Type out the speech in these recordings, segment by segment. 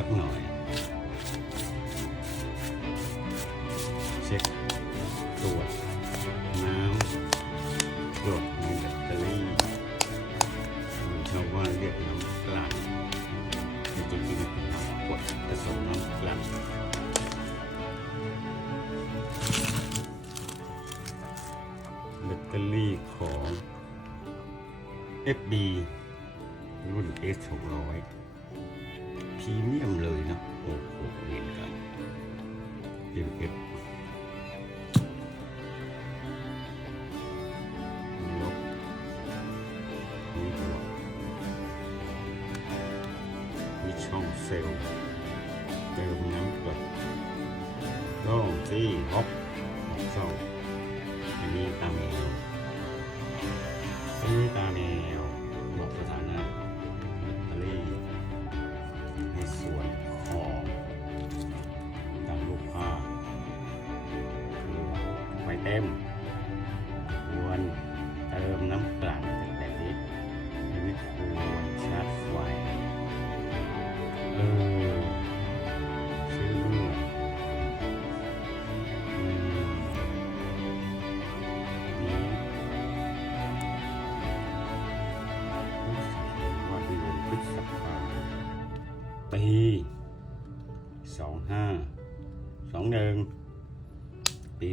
สั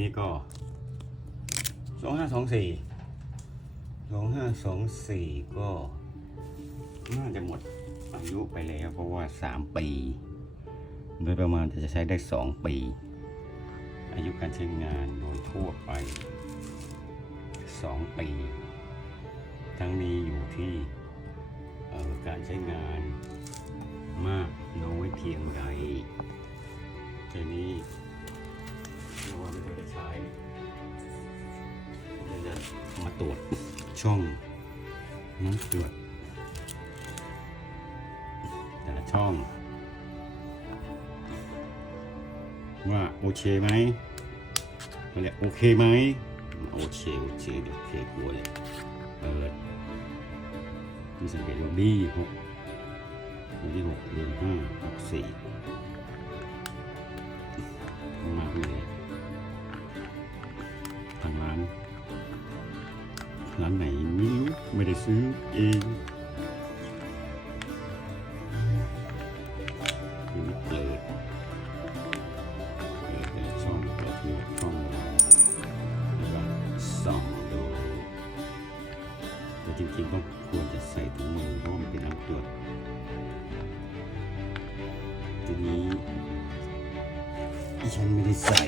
นี้ก็สองห้าสองสี่สองห้าสองสี่ก็น่าจะหมดอายุไปแล้วเพราะว่าสามปี โดยประมาณจะใช้ได้สองปี อายุการใช้งานโดยทั่วไปสองปี ทั้งนี้อยู่ที่การใช้งานมากน้อยเพียงใดทีนี้ ตรวจช่องน้ำตรวจแต่ละช่อง ว่าโอเคไหมมันเรียกโอเคไหมโอเคโอเคเดี๋ยวโอเคกลัวเลยเปิดที่สังเกตว่าบีหกวันที่หกเดือนห้าหกสี่ ได้ซื้อเองยังไม่เปิดเปิดแต่ละช่องเปิดทีละช่องแล้วก็ส่องดูแต่จริงๆต้องควรจะใส่ถุงมือเพราะมันเป็นน้ำตรวจทีนี้ฉันไม่ได้ใส่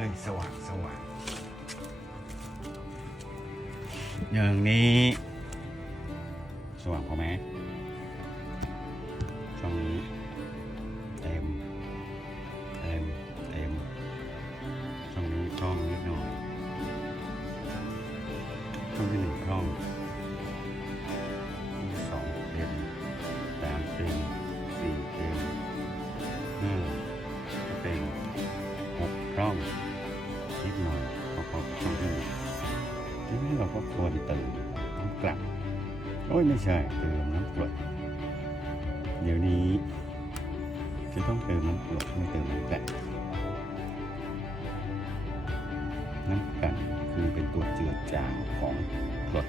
อ้ยสว่างสว่างอย่างนี้ สว่างพอไหมช่องนี้ เติมน้ำกรดเดี๋ยวนี้จะต้องเติมน้ำกรดไม่เติมน้ำกลั่นน้ำกลั่นคือเป็นตัวเจือจางของกรด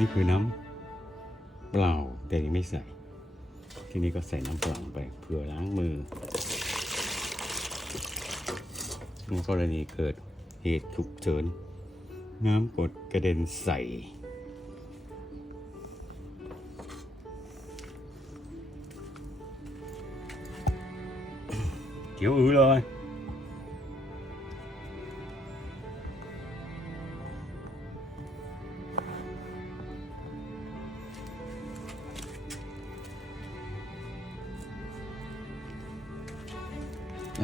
นี่คือน้ำเปล่าแต่ยังไม่ใส่ ทีนี้ก็ใส่น้ำเปล่าไปเพื่อล้างมือในกรณีเกิดเหตุฉุกเฉินน้ำกดกระเด็นใส่ขียวอือเลย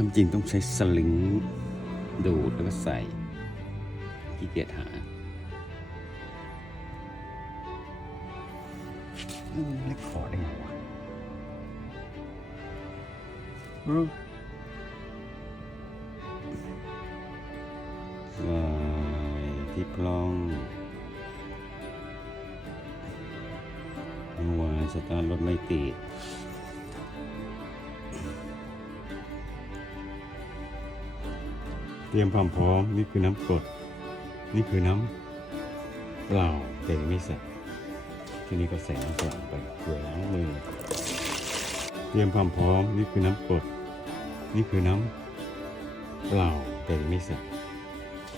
น้ำจริงต้องใช้สลิงดูดแล้วก็ใส่ขี้เกียจหาอืมเล็กขอได้ไงวะอืมวายที่ปล้องเมื่อวานสตาร์ทรถไม่ติด เตรียมความพร้อมนี่คือน้ำกรดนี่คือน้ำเปล่าแต่ยังไม่ใส่ทีนี้ก็ใส่น้ำเปล่าไปเพื่อล้างมือ เตรียมความพร้อมนี่คือน้ำกรดนี่คือน้ำเปล่าแต่ยังไม่ใส่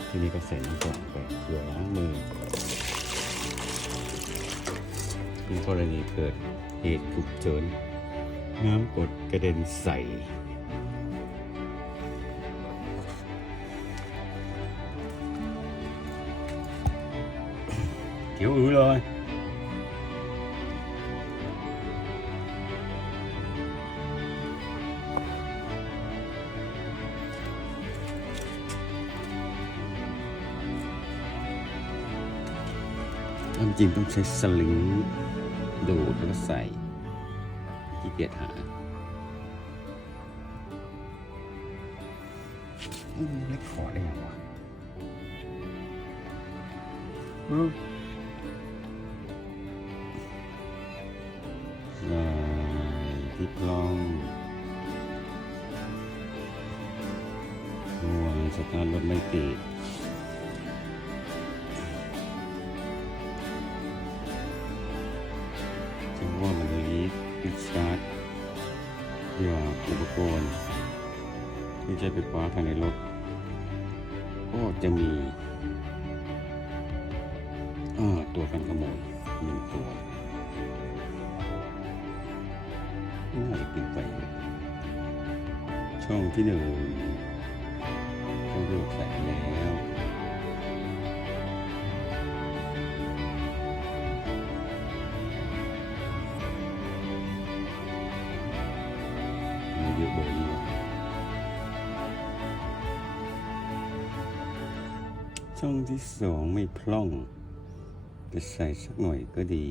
ทีนี้ก็ใส่น้ำเปล่าไปเพื่อล้างมือในกรณีเกิดเหตุฉุกเฉินน้ำกรดกระเด็นใส่ ยวอือเลยน้ำจริงต้องใช้สลิงดูดแล้วก็ใส่ขี้เกียจหาอืมเล็กขอได้ไงวะอื ลองเมื่วานสตาร์ทรถไม่ติดจัว่ามันนี้ปิดชาร์จเพื่ออุปกรณ์ ที่จะไปคว้าภายในรถ ก็จะมีตัวกันขโมยหนึ่งตัว น่าจะปิดไป ช่องที่หนึ่งช่องที่หกใส่แล้วมีเยอะเบอร์นี้วะช่องที่สองไม่พล่องจะใส่สักหน่อยก็ดี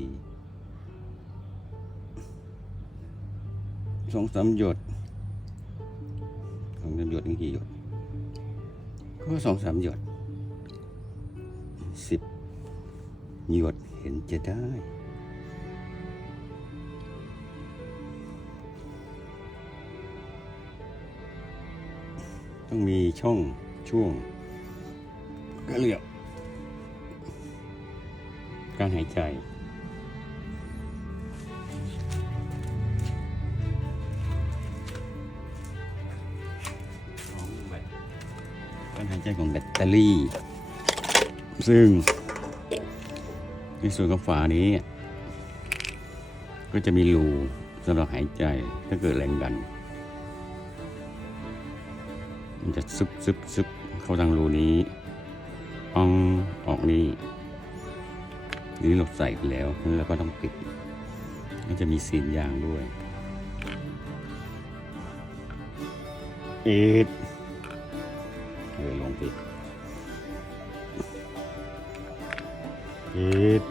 สองสามหยดสองสามหยดนี่กี่หยดก็สองสามหยดสิบหยดเห็นจะได้ต้องมีช่องช่วงก็เรียกการหายใจ รหายใจของแบตเตอรี่ ซึ่งในส่วนของฝานี้ ก็จะมีรูสำหรับหายใจถ้าเกิดแรงดัน มันจะซึบซึบซึบเข้าทางรูนี้อองออกนี่นี่เราใส่ไปแล้วแล้วก็ต้องปิดมันจะมีสีนยางด้วยปิด เลยลองปิดปิด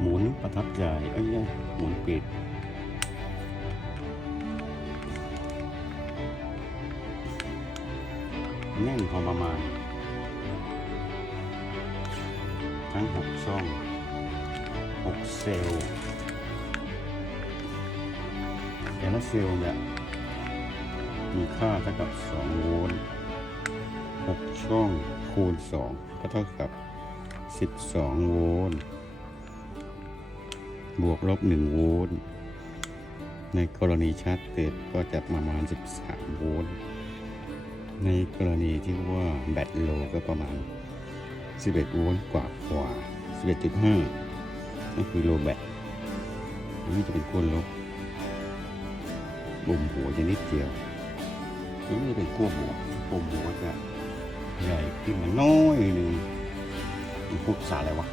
หมุนประทับใจเอ้ยหมุนปิด แน่นพอประมาณ ทั้งหกช่องหกเซลล์ แต่ละเซลล์เนี่ยมีค่าเท่ากับ 2 โวลต์ 6 ช่องคูณ 2 ก็เท่ากับ 12 โวลต์ บวกลบ 1 โวลต์ ในกรณีชาร์จเติดก็จะประมาณ 13 โวลต์ ในกรณีที่ว่าแบตโลก็ประมาณ 11 โวลต์กว่ากว่า 11.5นั่นคือโลแบตอันนี้จะเป็นขั้วลบปุ่มหัวจะนิดเดียวนนี้จะเป็นขั้วบวกปุ่มหัวจะใหญ่ขึ้นมาน้อยหนึ่งพูดภาษาอะไรวะ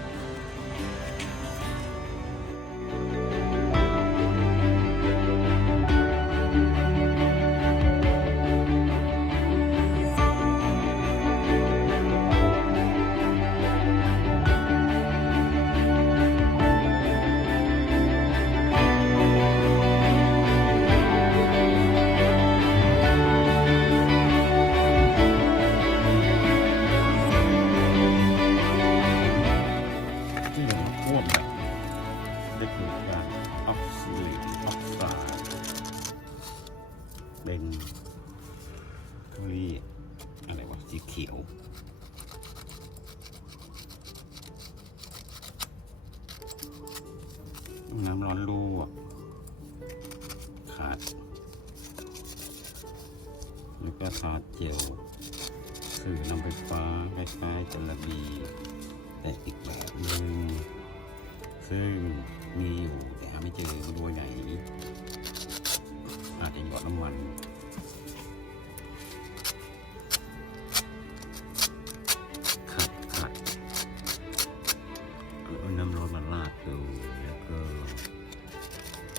น้ำร้อนมาลาดดูแล้วก็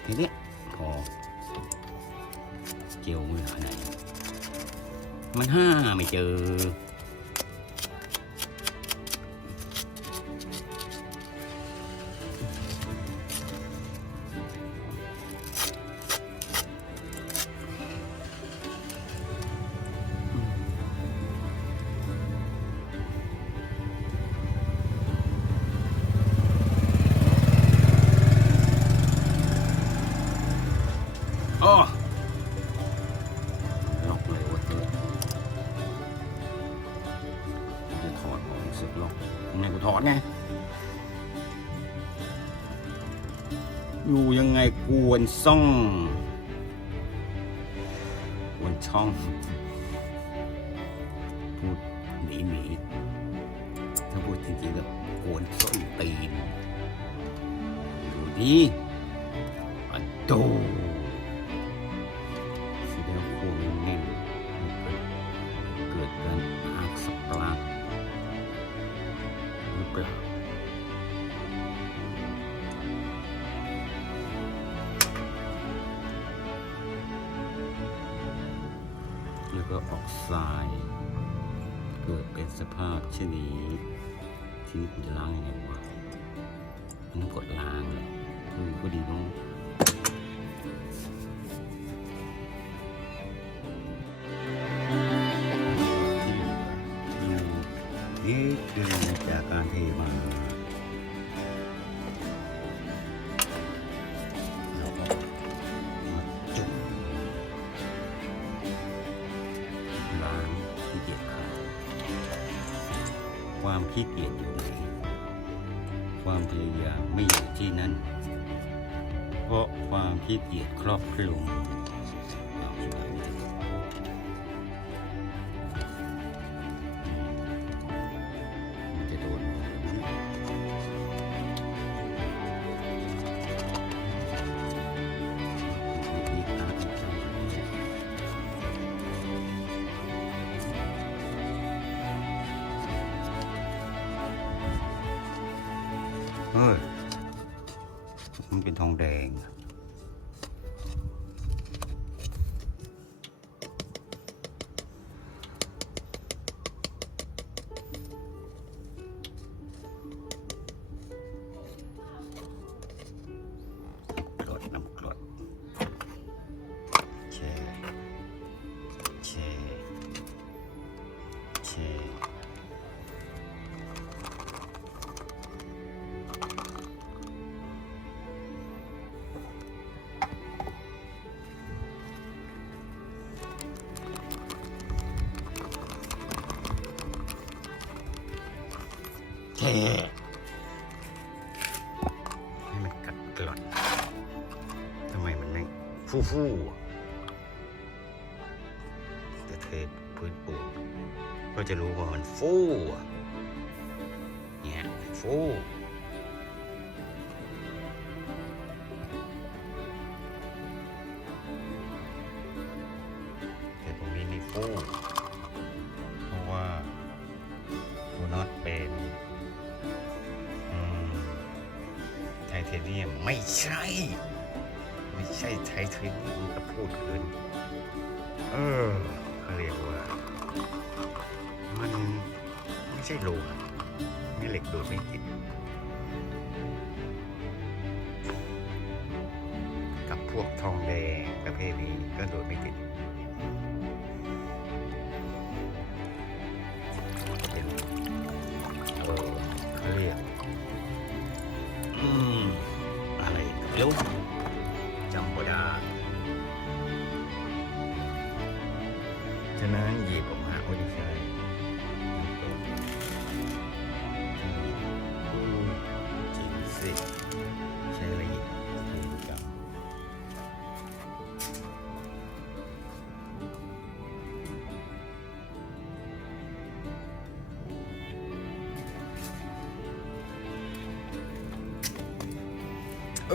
ทีนี้พอเจลมือหาไหนมันห้าไม่เจอ ไงกูถอดไง อยู่ยังไงกวนซ่องกวนช่อง พูดหนีหนีถ้าพูดจริงๆก็กวนส้นตีน ดูดีอัน ช่นนี้ทีนี้คุณจะล้างยังไงวะมันต้องกดล้างเลยเออก็ดีเนาะที่เดินจากการเทมาเรา ขี้เกียจอยู่ไหนความพยายามไม่อยู่ที่นั่น เพราะความขี้เกียจครอบคลุม ให้มันกัดกร่อนทำไมมันไม่ฟูจะเทพื้นปูนก็จะรู้ว่ามันฟูอะเนี่ยฟูแต่ตรงนี้ไม่ฟูเพราะว่าตัวน็อตเป็นไทเทเนียมไม่ใช่ ไม่ใช่ไทเทเนียมก็พูดเกินเออเขาเรียกว่า มันไม่ใช่โลหะไม่เหล็กดูดไม่ติดกับพวกทองแดงประเภทนี้ก็โดดไม่ติดเป็นเออเขาเรียกอืมอะไรไม่รู้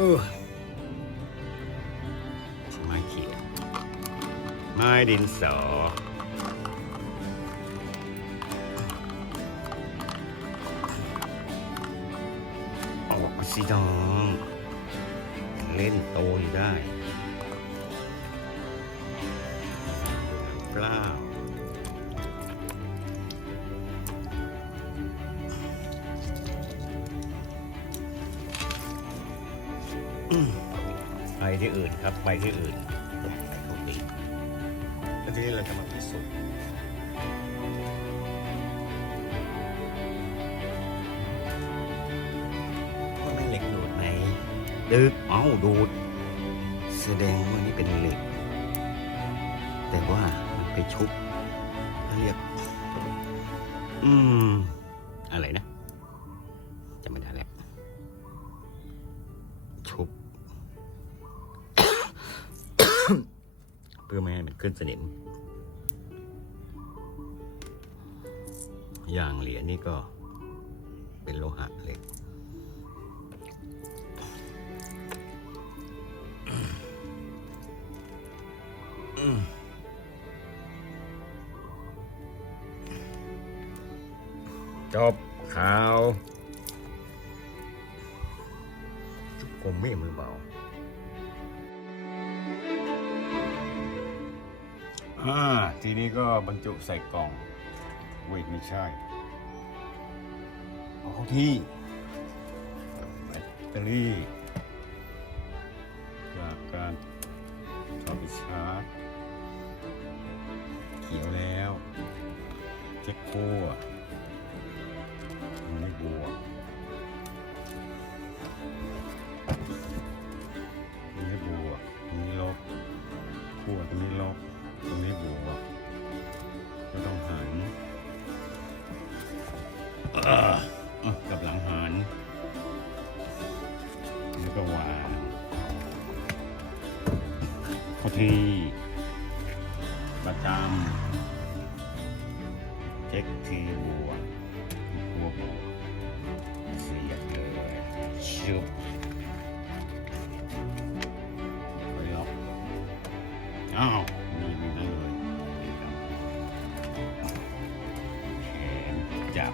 เออไม้เขียนไม้ดินสออ ไปที่อื่นครับ ไปที่อื่นไปทุกทีแล้วทีนี้เราจะมาพิสูจน์ว่าแม่เหล็กดูดไหมดึกเอ้าดูด แสดงว่านี่เป็นเหล็ก แต่ว่ามันไปชุบเรียก อืม อย่างเหรียญนี่ก็เป็นโลหะเหล็ก จบข่าวจุบผมไม่มือเบาอ่าทีนี้ก็บรรจุใส่กล่อง เวทไม่ใช่เอาเข้าที่แบตเตอรี่ จากการเอาไปชาร์จเขียวแล้ว เจ็คโก้ไม่บวก นี่ไม่ได้เลยนี่ครับแขนจับ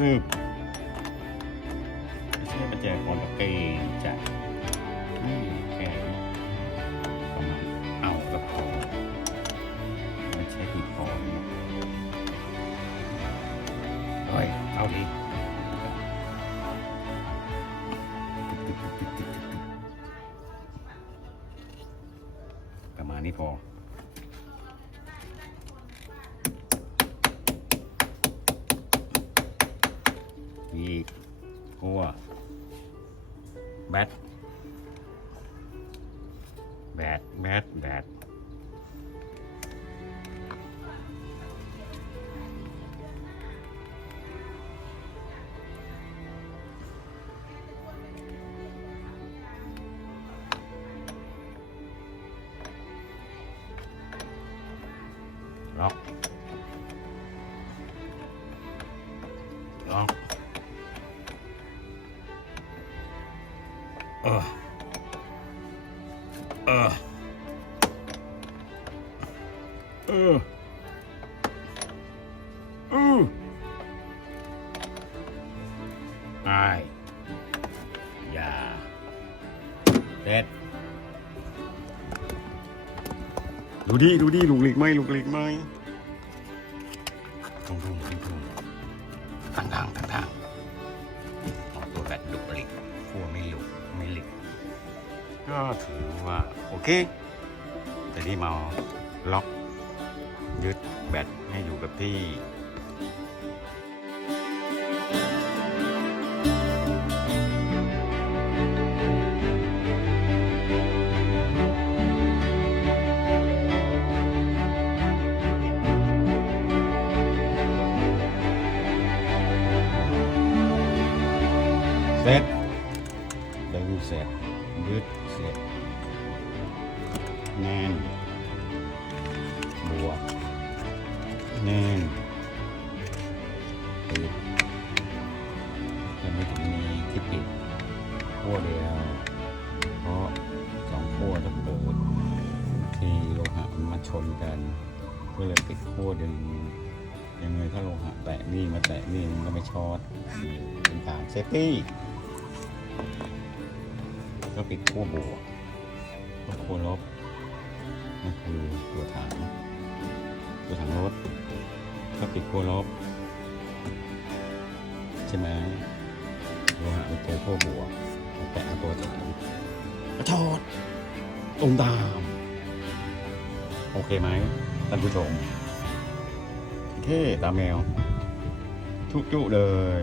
ซึบไม่ใช่มาเจอคนกับเกมจ้ะนี่แค่นี้ประมาณเอาก็พอไม่ใช่ที่พอเลยเฮ้ยเอาดิประมาณนี้พอ เออ เออ เอออือไอายอย่าเด็ดดูดิ ดูดิ ลูกหลีกไหมลูกหลีกไหม เค แต่นี่มาล็อกยึดแบตให้อยู่กับที่ เป็นการเซฟตี้ก็ปิดขั้วบวกก็ขั้วลบนั่นคือตัวถังตัวถังรถก็ปิดขั้วลบ ใช่ไหมโลหะไปเจอขั้วบวกแปะเอาตัวถังกระชดตรงตาม โอเคไหมท่านผู้ชมโอเคตามแมว ทุกจุเลย